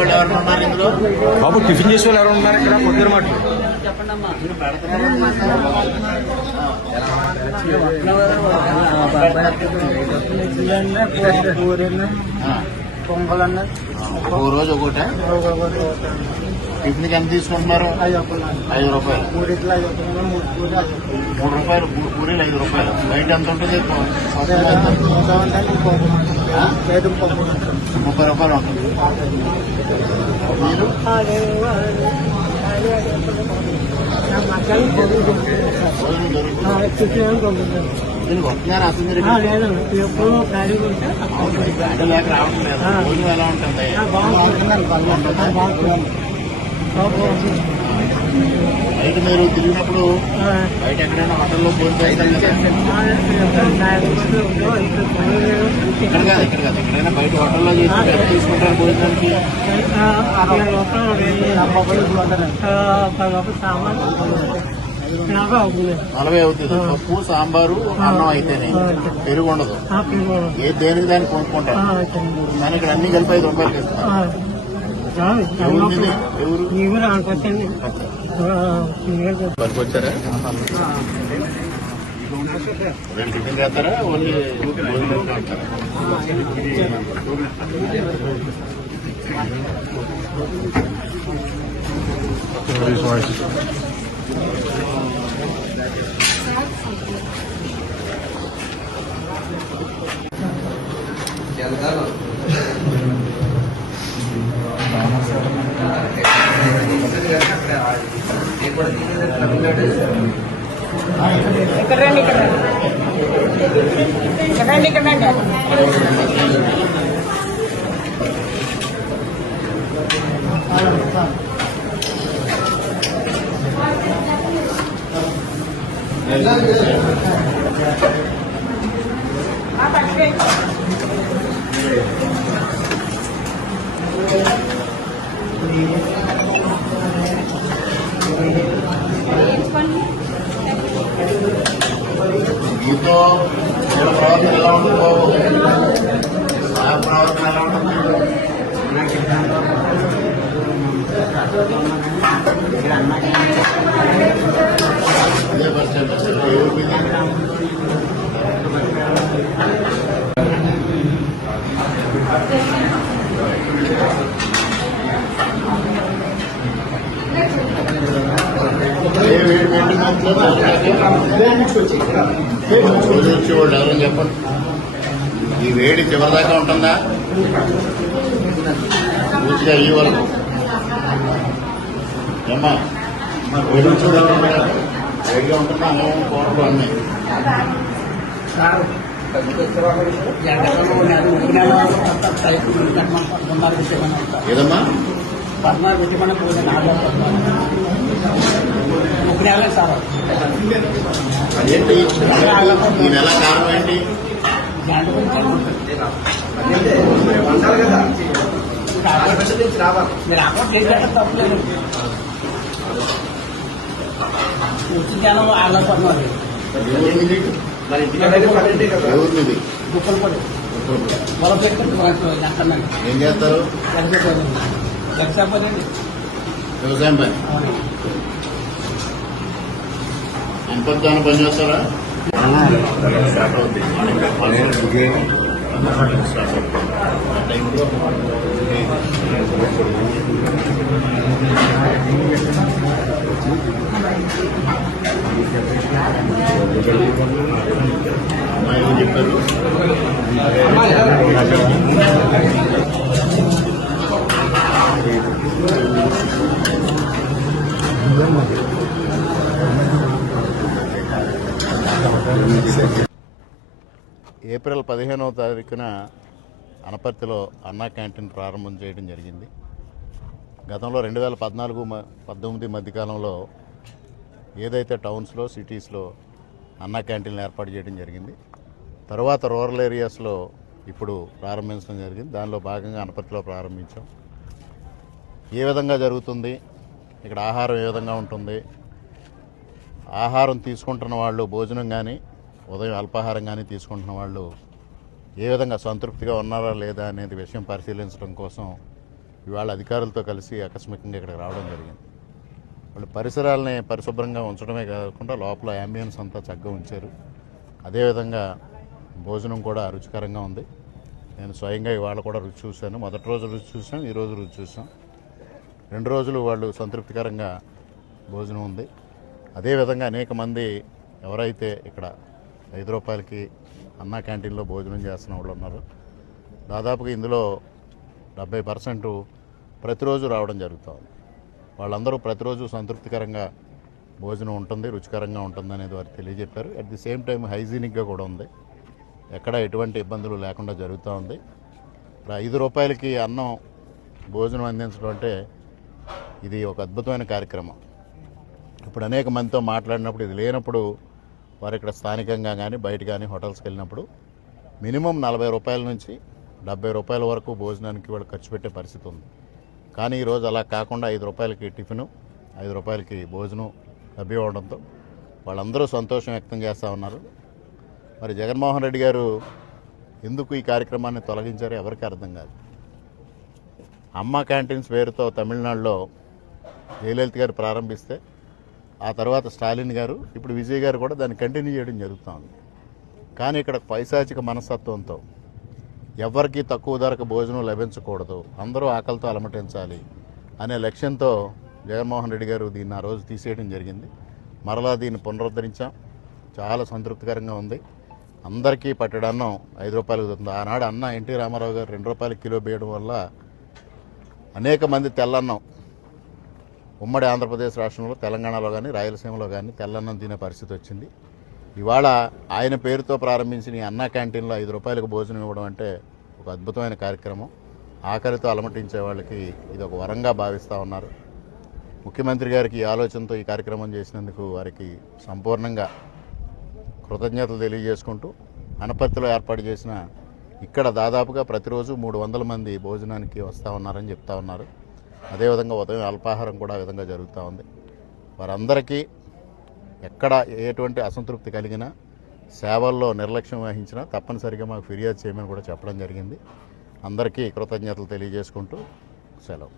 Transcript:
వాళ్ళు ఎవరు ఉన్నారు ఇందులో? బాబు టిఫిన్ చేసే వాళ్ళు ఎవరు ఉన్నారు ఇక్కడ? పొద్దున మాట పొంగలన్న ఒక రోజు ఒకటే. టిఫిన్కి ఎంత తీసుకుంటున్నారు? 5 రూపాయలు. 3 రూపాయలు 3 పూరీలు 5 రూపాయలు. బయట ఎంత ఉంటుంది? 30 రూపాయలు ఉంటుంది. మీరు దీనికి వస్తున్నారా? అసలు మీరు లేక రావడం లేదు. భోజనం ఎలా ఉంటుంది? బయట మీరు తిరిగినప్పుడు బయట ఎక్కడైనా హోటల్లో భోజనం చేస్తారు కదా? ఇక్కడ కాదు ఎక్కడైనా బయట హోటల్లో చేసి తీసుకుంటారు భోజనానికి? 40 అవుతుంది. పప్పు సాంబారు అన్నం అయితేనే, పెరుగు ఉండదు. దేనికి దాన్ని కొనుక్కుంటారు. కానీ ఇక్కడ అన్ని కలిపి 5 రూపాయలకి ఇస్తారు. వచ్చారా? రెండు టిఫిన్ చేస్తారా? ఓన్లీ భోజనం చేస్తారా? మీతో ప్రవర్తన ఎలా ఉంటుంది బాబు? ఆ ప్రవర్తన ఎలా ఉంటుంది? అదే పర్సెంట్ వచ్చేవాళ్ళు ఎవరని చెప్పండి. ఈ వేడి చివరిదాకా ఉంటుందా? పూర్తిగా అయ్యే వరకు ఏమ్మా వేడి వేడిగా ఉంటుందా? అన్నం కూరలు అన్నీ ఏదమ్మా? అదేంటి ఈ నెల కారణం ఏంటి? ఎవరిది? ఏం చేస్తారు? వ్యవసాయం పని. ఎంపద్దాన్ని పని చేస్తారా? స్టార్ట్ అవుతుంది. అమ్మాయిలు చెప్పారు ఏప్రిల్ 15వ తారీఖున అనపర్తిలో అన్నా క్యాంటీన్ ప్రారంభం చేయడం జరిగింది. గతంలో 2014-19 మధ్యకాలంలో ఏదైతే టౌన్స్లో సిటీస్లో అన్నా క్యాంటీన్లు ఏర్పాటు చేయడం జరిగింది. తర్వాత రూరల్ ఏరియాస్లో ఇప్పుడు ప్రారంభించడం జరిగింది. దానిలో భాగంగా అనపర్తిలో ప్రారంభించాం. ఏ విధంగా జరుగుతుంది, ఇక్కడ ఆహారం ఏ విధంగా ఉంటుంది, ఆహారం తీసుకుంటున్న వాళ్ళు భోజనం కానీ ఉదయం అల్పాహారం కానీ తీసుకుంటున్న వాళ్ళు ఏ విధంగా సంతృప్తిగా ఉన్నారా లేదా అనేది విషయం పరిశీలించడం కోసం ఇవాళ అధికారులతో కలిసి ఆకస్మికంగా ఇక్కడికి రావడం జరిగింది. వాళ్ళు పరిసరాలని పరిశుభ్రంగా ఉంచడమే కాకుండా లోపల యాంబియన్స్ అంతా చక్కగా ఉంచారు. అదేవిధంగా భోజనం కూడా రుచికరంగా ఉంది. నేను స్వయంగా ఇవాళ కూడా రుచి చూశాను. మొదటి రోజు రుచి చూసాం, ఈరోజు రుచి చూసాం. 2 రోజులు వాళ్ళు సంతృప్తికరంగా భోజనం ఉంది. అదేవిధంగా అనేక మంది ఎవరైతే ఇక్కడ 5 రూపాయలకి అన్నా క్యాంటీన్లో భోజనం చేస్తున్న వాళ్ళు ఉన్నారో దాదాపుగా ఇందులో 70% ప్రతిరోజు రావడం జరుగుతుంది. వాళ్ళందరూ ప్రతిరోజు సంతృప్తికరంగా భోజనం ఉంటుంది, రుచికరంగా ఉంటుంది అనేది వారు తెలియజెప్పారు. అట్ ది సేమ్ టైం హైజీనిక్గా కూడా ఉంది. ఎక్కడ ఎటువంటి ఇబ్బందులు లేకుండా జరుగుతూ ఉంది. 5 రూపాయలకి అన్నం భోజనం అందించడం అంటే ఇది ఒక అద్భుతమైన కార్యక్రమం. ఇప్పుడు అనేక మందితో మాట్లాడినప్పుడు ఇది లేనప్పుడు వారు ఇక్కడ స్థానికంగా కానీ బయట కానీ హోటల్స్కి వెళ్ళినప్పుడు మినిమం 40 రూపాయల నుంచి 70 రూపాయల వరకు భోజనానికి వాళ్ళు ఖర్చు పెట్టే పరిస్థితి ఉంది. కానీ ఈరోజు అలా కాకుండా 5 రూపాయలకి టిఫిను, 5 రూపాయలకి భోజనం లభ్యం అవడంతో వాళ్ళందరూ సంతోషం వ్యక్తం చేస్తూ ఉన్నారు. మరి జగన్మోహన్ రెడ్డి గారు ఎందుకు ఈ కార్యక్రమాన్ని తొలగించారో ఎవరికి అర్థం కాదు. అమ్మ క్యాంటీన్స్ పేరుతో తమిళనాడులో జయలలిత గారు ప్రారంభిస్తే ఆ తర్వాత స్టాలిన్ గారు, ఇప్పుడు విజయ్ గారు కూడా దాన్ని కంటిన్యూ చేయడం జరుగుతూ ఉంది. కానీ ఇక్కడ పైశాచిక మనస్తత్వంతో ఎవరికి తక్కువ ధరకు భోజనం లభించకూడదు, అందరూ ఆకలితో అలమటించాలి అనే లక్ష్యంతో జగన్మోహన్ రెడ్డి గారు దీన్ని ఆ రోజు తీసేయడం జరిగింది. మరలా దీన్ని పునరుద్ధరించాం. చాలా సంతృప్తికరంగా ఉంది. అందరికీ పట్టెడన్నం 5 రూపాయలకు దొరుకుతుంది. ఆనాడు అన్న ఎన్టీ రామారావు గారు 2 రూపాయలకి కిలో వేయడం వల్ల అనేక మంది తెల్లన్నం ఉమ్మడి ఆంధ్రప్రదేశ్ రాష్ట్రంలో, తెలంగాణలో కానీ రాయలసీమలో కానీ తెల్లన్నం తినే పరిస్థితి వచ్చింది. ఇవాళ ఆయన పేరుతో ప్రారంభించిన ఈ అన్నా క్యాంటీన్లో 5 రూపాయలకు భోజనం ఇవ్వడం అంటే ఒక అద్భుతమైన కార్యక్రమం. ఆకలితో అలమటించే వాళ్ళకి ఇది ఒక వరంగా భావిస్తూ ఉన్నారు. ముఖ్యమంత్రి గారికి ఈ ఆలోచనతో ఈ కార్యక్రమం చేసినందుకు వారికి సంపూర్ణంగా కృతజ్ఞతలు తెలియజేసుకుంటూ అనపర్తిలో ఏర్పాటు చేసిన ఇక్కడ దాదాపుగా ప్రతిరోజు 300 మంది భోజనానికి వస్తూ ఉన్నారని చెప్తా ఉన్నారు. అదేవిధంగా ఉదయం అల్పాహారం కూడా ఆ విధంగా జరుగుతూ ఉంది. వారందరికీ ఎక్కడ ఎటువంటి అసంతృప్తి కలిగినా, సేవల్లో నిర్లక్ష్యం వహించినా తప్పనిసరిగా మాకు ఫిర్యాదు చేయమని కూడా చెప్పడం జరిగింది. అందరికీ కృతజ్ఞతలు తెలియజేసుకుంటూ సెలవు.